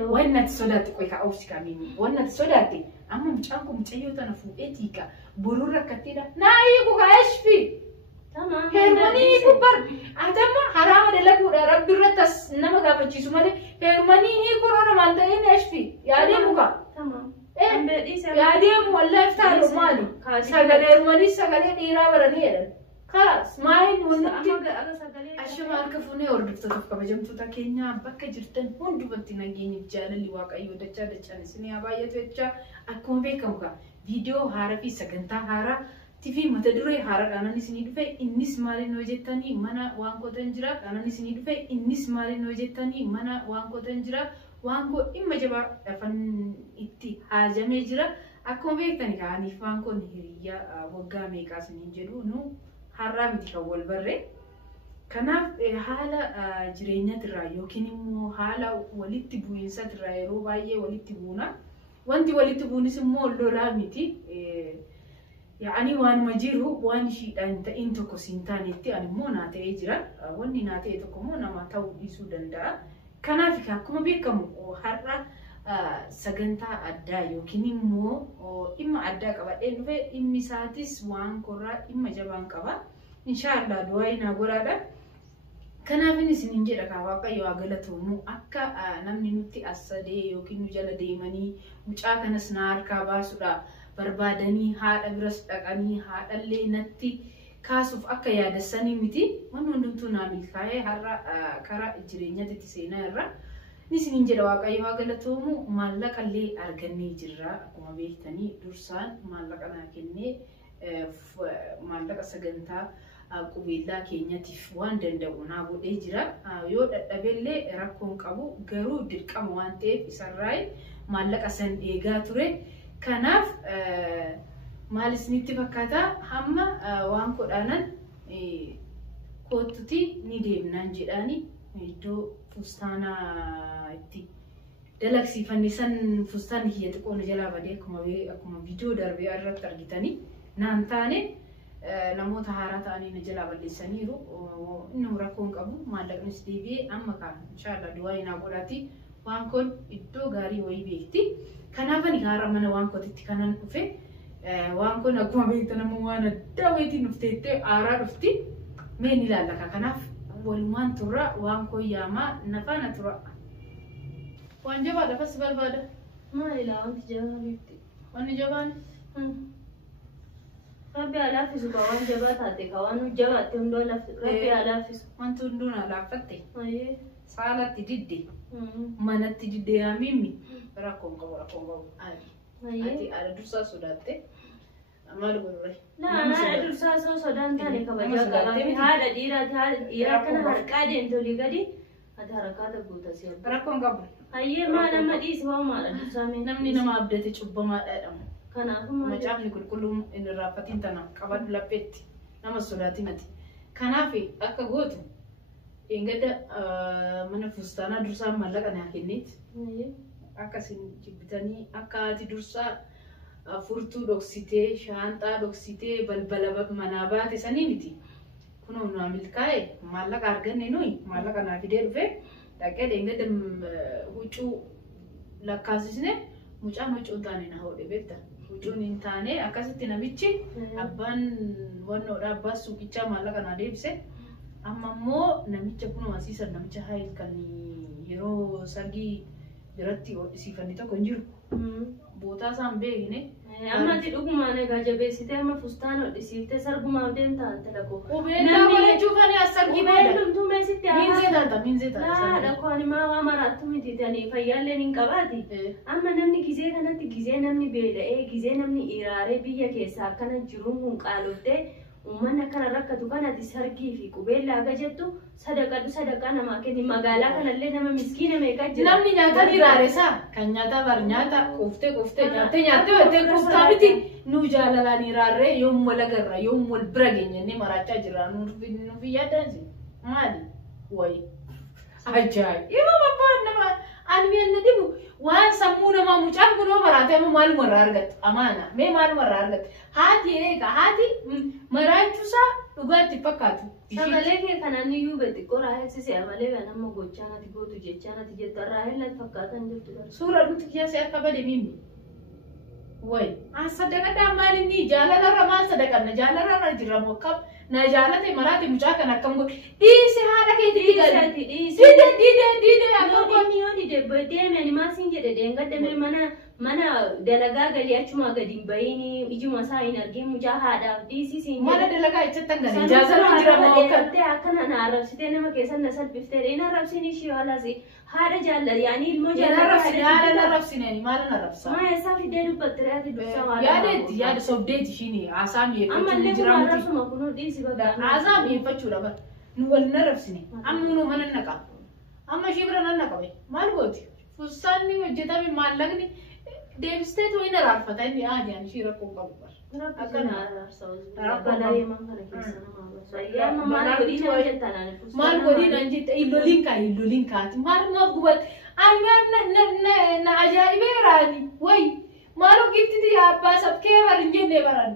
وانا تسودات قوي كأوش كاميني وانا تسودات أما مجانكم مجيوتا نفوقتيكا برورة كتيرة نايبو كاشفي تمام هرماني كبر أتما حرام دلقو ربي رتس نما كافتشي سمالي هرماني كورونا مانتين أشفي يادي مكا تمام يادي والله افتحوا مالي سجل هرماني سجل ديرا برانية خلاص ماين ونبتي أشمار كفوني أردفت تفكر بجمتو تكينيا بكا جرتن هون دوبتي نجيني بجانا اللي واقعي ودچا دچا نسني أبايا توچا أكون بيكمكا فيديو هارا في سجنتا هارا تيفي متدوري هارا أنا نسني دفع إنيس مالي نوجتاني منا وانكو تنجرا أنا نسني دفع إنيس مالي نوجتاني منا وانكو تنجرا وانكو إما جبا أفن إتي حاجة مجرا أكون بيكتاني كاني فانكو نهريا وقا ميكا سنجرو نو هارا متكول بري كناف حالة جرينة الرأيو كنيمو حالة وليت بوينسات الرأيو باية وليت بونا وانتي وليت بوني سمو اللورا ميتي يعني وان مجيرو وان شيء انتو كسينتاني تي أنا مو ناتي إجرا واني ناتي تكو مو نما تاو إسو دندا كنافك كما بيكم حرة سجنتا أدايو كنيمو إما أدا كبا إنفه إمي ساتيس وان كورا إما جبان كبا إن شاء الله دعائنا برادا كنافني سنينجي ركا واقعي واغلطومو أكا نمني نوتي أسادي يوكي نجال ديماني مجا كنس نار كاباسودا بربادني هاد أبرس أغاني هاد اللي نتي كاسوف أكا يادساني ميتي ونوندوتو نامل كاي هارا كارا إجرينيا تتسينا يرا نسنينجي واقعي واغلطومو مالك اللي أرغني جرا أكما بيهتاني درسان مالك أنا كني مالك سجنتا قبيلة كينيا تفوان دندونا بودي جرا يود أبلة ركون كابو غرو دكام وانتي في سراي مالك أسن إيجاتوري كناف مالس نيتي فكاتا هم وان كورانن كوتتي نديم نانجيراني يدو فستانا تي دلكسي فنيسان فستان هي تكون جلا بدي كما فيديو دربي أرد ترجتني نانتاني نمو تهارات أني نجلا بدي سنيرو إنه ركون كابو مالك نسديبي أما كان إن شاء الله دعائنا بولاتي وانكون إدو غاري ويبيتي كنافني هارا من وانكو تتكنن كفي وانكون أكما بيتنا موانا داويتي نفتيتي آرا رفتي مين لا لك كناف والمان ترى وانكو ياما نفانا ترى وان جبادة بس بالبادة ما إلا أنت جبابتي وان جبان ربي ألافس كوان جبات هاتي كوان جبات تندو ربي ألافس وان تندون ألافتي أيه سالة تديدي mana tidide ya mimi rakonga ati ada dursa sodate amalu gurre la ana dursa so sodanta ne kaba jaga hada dira kana harqade entoli gadi ada harakata guta sai rakonga ayye malam madis wa ma dursa me namni nama abdate cubba ma dadam kana kuma macamni kulkulum in rafatin tana qabad lapetti nama sodatinati kanafi akka gotu ingada mana fustana dursa malaka na kinit akasin jibitani akati dursa furtu doksite shanta doksite balbala manabate sanimiti kuno no amilkae malaka arganne noi malaka na fide rufe daqede ingada hucu lakasisne muca mucu tane na hode betta hucu nintane akasitti nabichi abban wonno da basu kicha malaka na debse amma mo namicha kuno asisa namicha hayil kan hero sargi diratti odisifanni tokko jiru boota san beekne amma ti dhuguma ne gajabeessite amma fustaan odisiifte sargumaaf deemta talako qubeella wala jufani asargi qubeellum tumeesitti minzeta laa dhakooni maa waa maraattu miti tani fayyaalleen hin qabaati amma namni gizee kanatti gizee namni beela'ee gizee namni iraaree biyya keessaa akkana jiruun kun qaaloftee ummanni akkana rakkatu kanatti sargii fi qubeella aga jettu sadaqa namaa kenni magaalaa kanallee nama miskiina meeqa jira namni nyaata iraaresa kan nyaata bar nyaata quftee nyaate wete quftaa miti nu jaalalaan iraarree yoom wal agarra yoom wal bira geenyannee maraachaa jirra nuuf yaaddansi maali wayi ajaa'iba babbaan nama anmeenna dibu waan sammuu namaa mucaan kunoo maraatee amma maaluma irraa argatte amaana mee maaluma irraa argatte haati eega haati maraachuusaa dhugatti fakkaatu. Sagalee kee kanaan iyyuu beekti qoraa heessisee amalee kan amma gochaan ati gootu jechaan ati jettu irraa hellan fakkaatan jirtu. Suura dhugti keessaa akka bade mimmi. Way sadaqadhaa maalinni jaalarra maal sadaqanna jaalarra jirra moo akkam na jaalate maraate mucaa kan akkam godhe dhiisi haadha keetii gadi dhiide akkam godhe yoo dide deemee maasiin jedhe deengadame mana dalagaa galii achuma gadi hin bahiini ijuma isaa hin argin mucaa haadhaaf dhiisisiin mana dalagaa ichattan gadi jaazala jira moo akkana na arrabsitee nama keessan na salphiftee dheena arrabsiin ishii haalaasi haadha jaallal yaani ilmoo haadha narrabsineeni maala narrabsa maa isaa fidee dubbattire ati dursa yaadeetti yaada sobdeeti ishini haasaa ammallee kun arrabsuma kunuu dhiisi bakka haasaa mi'eeffachuudha bara nu wal narrabsine amma nu mana naqa amma ishii bira nan naqabe maal gooti fussaanni hojjetame maallaqni deebistee tooyin araarfata inni aadiyaan ishii rakkoo qabu bara akkana balaayeeman kana keessa nama maal godhiin an jette illoliin kaati maal maaf gubat anyaan na ajaa'ibeeraani way maaloo giftiti abbaa sabkee bar hin jenne baran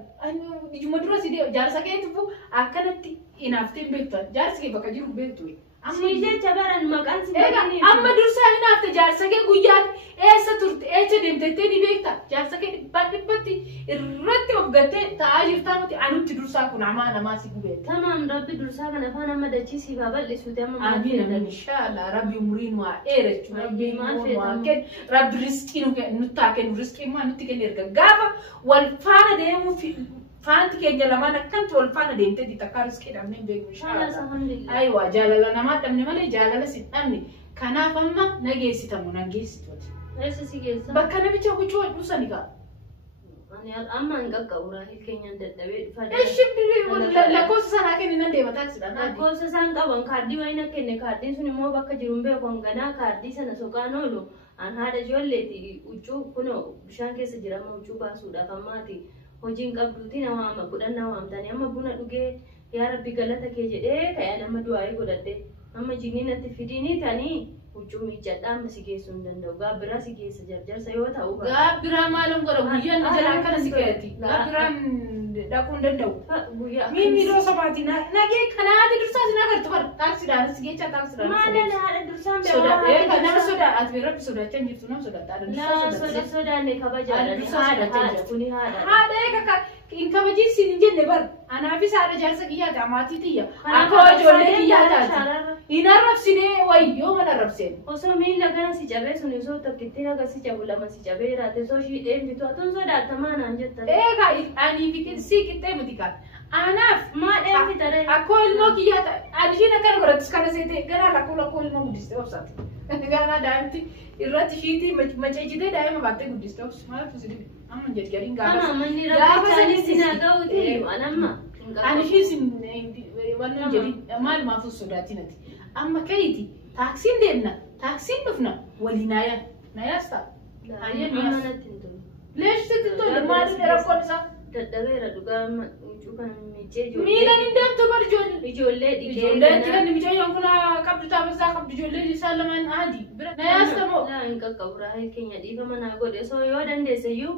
ijuma dura sidee jaarsa keetifu akkanatti inaaftee beektu jaarsi kee bakka jiru beektu Amma jecha baran maqaan si beekani amma dursaa inaafte jaarsa kee guyyaatti eessa turte eessa deemtettee ni beekta jaarsa kee dhibbatti irratti of gattee ta'aa jirtaa miti anutti dursaa kun hamaa namaa si gubeetta. Tamam rabbi dursaa kana afaan amma dachii siif babal'isuuti amma maal fedhan inshallah rabbi umuriin waa dheerachuu rabbi maal fedhan rabbi riskii nutti haa kennu riskii maa nutti kennu erga gaafa wal faana deemuuf faanti keenya lamaan akkanti wal faana deemtee di takkaa riskii dhabnee beeku inshallah aywa jaalala namaa dhabne malee jaalala si dhabne kanaaf amma nageessitamu nageessitooti. Eessa si geessa? Bakka namicha huccuu hodhuusani gaa. Amma hin qaqqaburaa keenyaan dadhabee dhufa. Eshi lakkoofsa sanaa kenni nan deema taaksiidhaan. Lakkoofsa isaan qaban kaardii wayina kenne kaardiin sun immoo bakka jiru hin beeku hanganaa kaardii sana soqaan oolu an haadha ijoolleeti huccuu kunoo bishaan keessa jirama huccuu baasuudhaaf ammaati. Hojiin qabduuti nama amma kudhan nama amtanii amma buna dhugee yaa rabbi galata kee jedhee ka'ee nama du'aa'ee godhadhe amma jinniin natti fidiinii ta'anii huccuu miiccadhaa amma si geessuu hin danda'u gaabbiraa si geessa jarjarsa yoo ta'u gaabbiraa maalan godha guyyaan jala akkana si keetti gaabbiraan dhaquu hin danda'u miidhoo sabaatii nagee kanaati dursaa si nagartu bara taaksiidhaan si geechaa taaksiidhaan maalan haadha dursaan beekaa nama sodaa ati rabbi sodaachaa hin jirtu nama sodaadhaa sodaanne kabajaadha haadha kuni haadha eega in kabajii siin hin jenne bara anaafis haadha jaarsa kiyyaa ta'a maatii xiyya akka ijoollee kiyyaa taati hin arrabsinee wayyoo mana arrabseen osoo miila kana si cabee sun osoo tokkittiin akka si cabu lama si cabee jiraate osoo ishii dheembitu atun sodaatamaa naan jettan eegaa anii fi si qixxee miti kaan anaaf maa dheembitare akkoo ilmoo kiyyaa ta'a ani ishiin akkana godhattis kana seetee garaa lakkoo ilmoo guddistee obsaati garaa daa'imti irratti ishiitii maceejitee daa'ima baattee guddistee obsi maaltu si dhibe amma jedh gariin gaafa sanii na ga'uti anamma ani ishiin wannan jedhi maalumaaf sodaatinati amma kayiti taaksiin deemna taaksiin dhufna walii naayaas ta'a hayyeen leeshtitti tole maaliin rakkoon isaa dadhabeera dhugaa huccuu kana miicee miidhaan hin deemtu bar ijoollee ijoolleetti kan mucayyoon kun qabdu taabasaa qabdu ijoollee isaan lamaan adii bira naayaas tamoo laa hin qaqqaburaa keenya dhiifama naa godhe osoo yoo dandeesseyyuu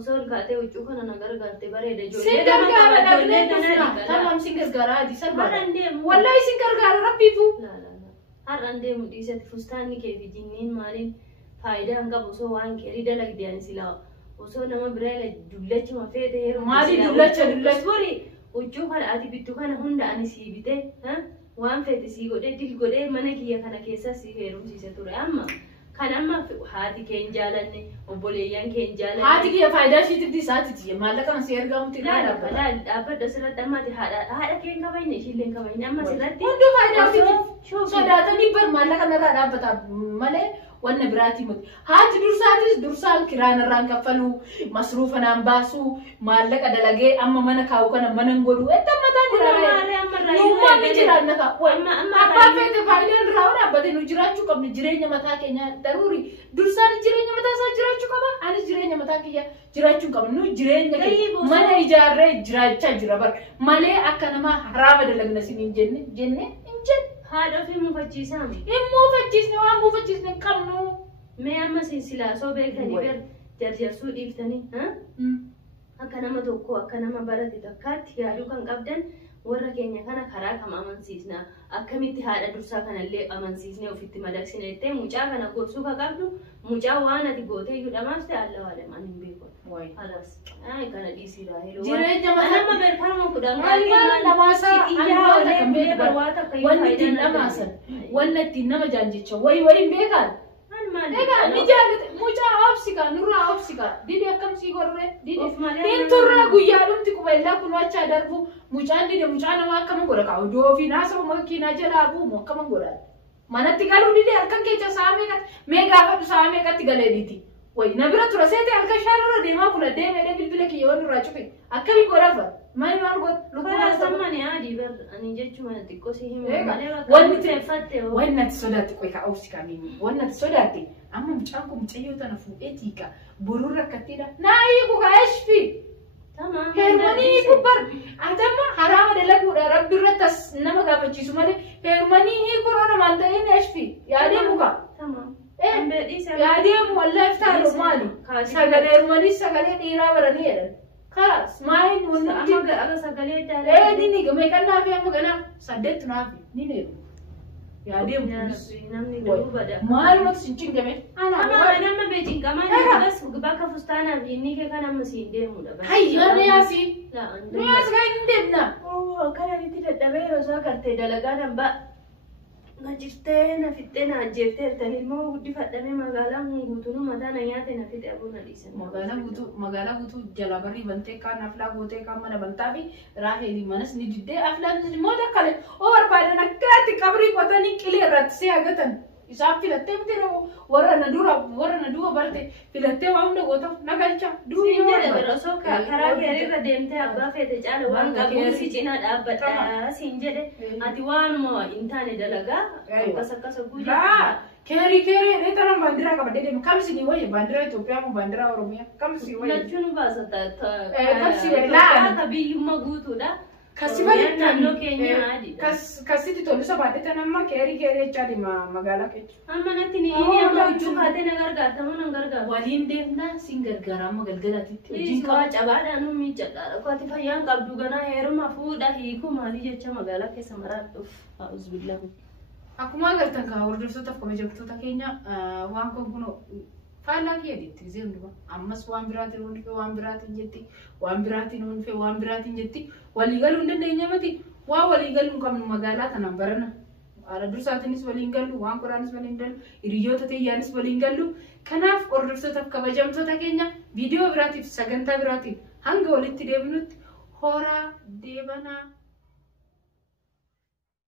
osoo olkaatee huccuu kana na gargaarte bareeda ijoollee gargaara dhaqnee dhufna tamam sin gargaara adii salphaadha wallahi sin gargaara rabbiifu har'an deemu dhiisatti fustaanni kee fi jinniin maaliin faayidaa hin qabu osoo waan keerii dalagdeen silaa osoo nama biraa dullachuma feete yeroo maali dullacha bori huccuu kana ati bittu kana hunda ani sii bite waan feete sii godhee dil godhee mana kiyya kana keessa sii heerumsiise ture amma kan amma haati kee hin jaalanne obboleeyyan kee hin jaalanne haati kiyya faayidaa ishiitiif isaatiiti maallaqa kana si ergamutti dhaabbadha sirratti ammaati haadha kee hin kabajne ishiillee hin kabajne amma sirratti hunduu faayidaa ofiiti sodaatanii bar maallaqa narraa dhaabbata malee wanna biraati miti haati dursaatis dursaan kiraan irraan kaffalu masruufa naan baasu maallaqa dalagee amma mana kaa'u kana mana hin godhu edda mataan diraaree nummaa ni jiraan naka abbaa feete faayidaan irraa dhaabbatee nu jiraachuu qabne jireenya mataa keenya daruuri dursaan jireenya mataa isaa jiraachuu qaba anis jireenya mataa kiyya jiraachuu qabne nu jireenya keenya mana ijaarree jiraachaa jira bar malee akka namaa haraama dalagna sin hin jenne hin jenne haadha ofii muufachiisaami. Hin muufachiisne waan muufachiisne hin qabnu. Mee amma silsilaa soo beektanii ber jarjarsuu dhiiftanii akka nama tokko akka nama barate takkaatti yaaduu kan qabdan warra keenya kana karaa kam amansiisna akkamitti haadha dursaa kanallee amansiisnee ofitti madaksine jettee mucaa kana gorsuu ka qabdu mucaa waan ati gootee yudhamaas ta'e alla waadaman hin beeku. Halas kana dhiisira heloo. Jireenya nama beekama kudhan qalbii namaasaa angoota kan beeku wanni ittiin namaasan wanni ittiin nama jaanjecha wayi beekan. Egaa ni jaallate mucaa obsika nurraa obsika didi akkamsii gorree didi inturraa guyyaa dhumti qubeellaa kun wachaa darbu mucaan didi mucaa nama akkama godha qaba doofii naasoo makiinaa jalaa buumu akkama godha manatti galuu didi halkan keessa saamee mee gaafadhu saamee qatti galee didi wayi na bira tura seete halkan shaarra deemaa kula deemee bilbila kiyya waan nurraa cufe akkamii godhafa maal god lukura samani adi ber ani jechuma xiqqoosi himu wanni teeffatte wanni sodaatti qoy ka obsika mimi wanni sodaatti amma mucaan kun mucayyoo tana fuudhee tiika bururra kattidha naayi ku gaashfi tamam hermanii kubbar adama harama dalaguudha rabbi irrattas nama gaafachiisu malee hermanii korona man ta'een ashfi yaadee muka tamam yaadee wallahi taalo maali sagalee hermanii sagalee dhiiraa baranii jedhan kaas maayin wanni amma sagalee daala dini gamee kannaa fi amma gana saddeet naafi ni neeru yaadee namni duubada maal maksinchiin gamee amma nama beekin qamaa bas bakka fustaanaa fi inni kee kan amma siin deemudha hayya niyaasi kan hin deemna kana itti dadhabee yeroo isaa gartee dalagaa dambaa na jirtee na fixxee na ajjeeftee jirtanii immoo guddifadhamee magaalaa guutuun mataa na nyaate na fixe aboo na dhiisan. Magaalaa guutuu jala barii bantee kaan aflaa gootee kaan mana bantaa fi raahee manas ni diddee aflaan immoo dakkale oo barbaadan akkaatti qabrii qotanii qilee irratti si hagatan. Isaan filattee bitee warra na duuba barte filattee waan hunda gootaaf na galcha. Siin jedhe bira osoo karaa keerra deemtee abbaa feete caala waan qabuun si cinaa dhaabbadha siin jedhe ati waanuma hin taane dalagaa akkas guyyaa. Keeri dheetanan baandiraa qabadee deemu kamsi ni wayya baandiraa Itoophiyaa moo baandiraa Oromiyaa kamsi wayya. Lachuun baasata kamsi wayya akka biyyummaa guutuudha. Naannoo keenya kasitti tolisa baadhatan amma keerii jechaa deema magaalaa keessa. Amma natti ni amma hojii kaatee na gargaarta moo na gargaarta? Waliin deemnaa siin gargaara amma galgalaatitti. Hojiin qaba cabaadhaan miiccadha. Akkati fayyaan qabdu ganaa heeruma fuudha hiikuu maalii jecha magaalaa keessa maraadhuuf haa'usbillahu. Akkuma agartan kaa hordoftoota kabajamtoota keenya waan kun faallaa kiyya jetti zeemduba ammas waan biraatiin hunfe waan biraatiin jetti waan biraatiin hunfe waan biraatiin jetti waliigaluu hin dandeenya miti waan waliigaluu qabnu magaalaa kanaan barana haala dursaatiinis waliin gallu waan qoraanis waliin gallu hiriyoota teeyyaanis waliin gallu kanaaf hordoftoota kabajamtoota keenya viidiyoo biraatiif sagantaa biraatiif hanga walitti deebinutti horaa deebanaa